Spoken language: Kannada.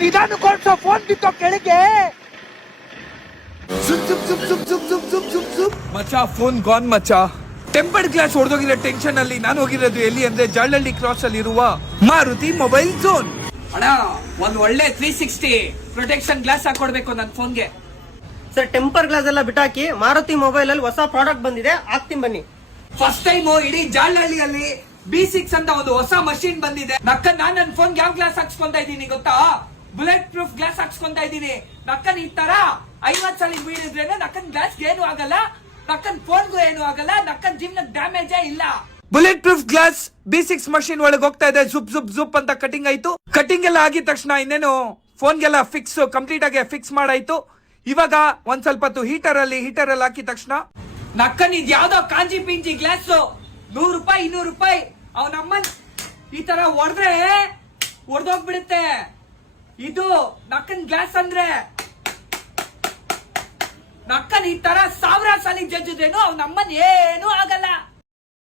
ನಿಧಾನಕ್ಕೋಳ್ಸೋ ಫೋನ್ ಬಿತ್ತೋ ಕೆಳಗೆ. ಮಚ್ಚಾ ಫೋನ್ ಗಾನ್ ಮಚ್ಚಾ. ಟೆಂಪರ್ಡ್ ಗ್ಲಾಸ್ ಹೊಡೆದೋಗಿರೋ ಟೆನ್ಷನ್ ಅಲ್ಲಿ ನಾನು ಹೋಗಿರೋದು ಎಲ್ಲಿ ಅಂದ್ರೆ ಜಾಲಹಳ್ಳಿ ಕ್ರಾಸ್ ಅಲ್ಲಿ ಇರುವ ಮಾರುತಿ ಮೊಬೈಲ್ ಝೋನ್. ಅಣ್ಣ ಒಂದ್ ಒಳ್ಳೆ 360 ಪ್ರೊಟೆಕ್ಷನ್ ಗ್ಲಾಸ್ ಹಾಕೊಡ್ಬೇಕು ನನ್ ಫೋನ್ಗೆ. ಸರ್ ಟೆಂಪರ್ ಗ್ಲಾಸ್ ಎಲ್ಲ ಬಿಟ್ಟಾಕಿ ಮಾರುತಿ ಮೊಬೈಲ್ ಅಲ್ಲಿ ಹೊಸ ಪ್ರಾಡಕ್ಟ್ ಬಂದಿದೆ, ಹಾಕ್ತೀನಿ ಬನ್ನಿ. ಫಸ್ಟ್ ಟೈಮ್ ಇಡೀ ಜಾಲಹಳ್ಳಿಯಲ್ಲಿ B6 ಅಂತ ಒಂದು ಹೊಸ ಮಷೀನ್ ಬಂದಿದೆ. ನಾನ್ ನನ್ ಫೋನ್ ಯಾವ ಗ್ಲಾಸ್ ಹಾಕ್ಸ್ಕೊಂತ ಇದ್ದೀನಿ ಗೊತ್ತಾ? ಬುಲೆಟ್ ಪ್ರೂಫ್ ಗ್ಲಾಸ್ ಹಾಕ್ಸ್ಕೊಂತ ಇದ್ದೀನಿ. ನಕ್ಕನ್ ಈ ತರ 50 ಸಲ ಬೀಳಿದ್ರೇನೆ ನಕ್ಕನ್ ಗ್ಲಾಸ್ ಏನು ಆಗಲ್ಲ, ನಕ್ಕನ್ ಫೋನ್ಗೂ ಏನು ಆಗಲ್ಲ, ನಕ್ಕನ್ ಜಿಮ್ ಡ್ಯಾಮೇಜೇ ಇಲ್ಲ. Bullet proof glass B6 machine ಒಳಗೆ ಹೋಗ್ತಾ ಇದೆ. ಜುಪ್ ಜುಪ್ ಜುಪ್ ಅಂತ ಕಟಿಂಗ್ ಆಯ್ತು. ಕಟಿಂಗ್ ಎಲ್ಲ ಆಗಿದ ತಕ್ಷಣ ಇನ್ನೇನು ಫೋನ್ಗೆಲ್ಲ ಫಿಕ್ಸ್ ಕಂಪ್ಲೀಟ್ ಆಗಿ ಫಿಕ್ಸ್ ಮಾಡಾಯ್ತು. ಇವಾಗ ಒಂದ್ ಸ್ವಲ್ಪ ಹೊತ್ತು ಹೀಟರ್ ಅಲ್ಲಿ ಹಾಕಿದ ತಕ್ಷಣ ನಕ್ಕನ್ ಇದ್ ಯಾವ್ದೋ ಕಾಂಜಿ ಪಿಂಜಿ ಗ್ಲಾಸ್ 100 ರೂಪಾಯಿ 200 ರೂಪಾಯಿ ಅವನಮ್ಮನ್ ಈ ತರ ಹೊಡೆದ್ರೆ ಹೊಡೆದೋಗ್ಬಿಡುತ್ತೆ. ಇದು ನಕ್ಕನ್ ಗ್ಲಾಸ್ ಅಂದ್ರೆ ನಕ್ಕನ್ ಈ ತರ 1000 ಸಲ ಜಜ್ಜಿದ್ರೇನು ಅವನಮ್ಮನ್ ಏನು